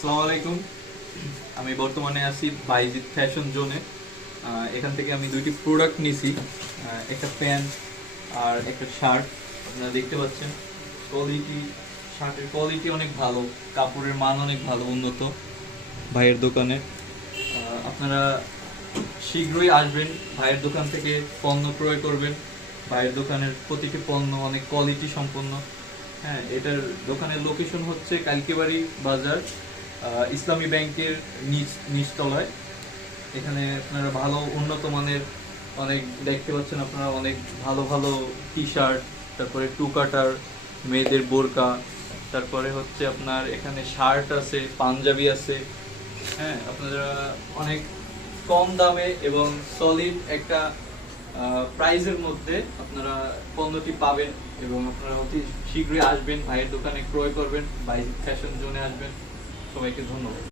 আসসালামু আলাইকুম। আমি বর্তমানে আছি বাইজিৎ ফ্যাশন জোনে। এখান থেকে আমি দুইটি প্রোডাক্ট নিছি, একটা প্যান্ট আর একটা শার্ট। আপনারা দেখতে পাচ্ছেন কোয়ালিটি, শার্টের কোয়ালিটি অনেক ভালো, কাপড়ের মান অনেক ভালো, উন্নত ভাইয়ের দোকানে। আপনারা শীঘ্রই আসবেন, ভাইয়ের দোকান থেকে পণ্য ক্রয় করবেন। ভাইয়ের দোকানের প্রতিটি পণ্য অনেক কোয়ালিটি সম্পন্ন। হ্যাঁ, এটার দোকানের লোকেশন হচ্ছে কালকিবাড়ি বাজার, ইসলামী ব্যাংকের নিচতলায়। এখানে আপনারা ভালো উন্নত মানের অনেক দেখতে পাচ্ছেন, আপনারা অনেক ভালো ভালো টি শার্ট, তারপরে টু কাটার, মেয়েদের বোরকা, তারপরে হচ্ছে আপনার এখানে শার্ট আছে, পাঞ্জাবি আছে। হ্যাঁ, আপনারা অনেক কম দামে এবং সলিড একটা প্রাইজের মধ্যে আপনারা পণ্যটি পাবেন এবং আপনারা অতি শীঘ্রই আসবেন, ভাইয়ের দোকানে ক্রয় করবেন, বাইজিৎ ফ্যাশন জোনে আসবেন। সবাইকে ধন্যবাদ।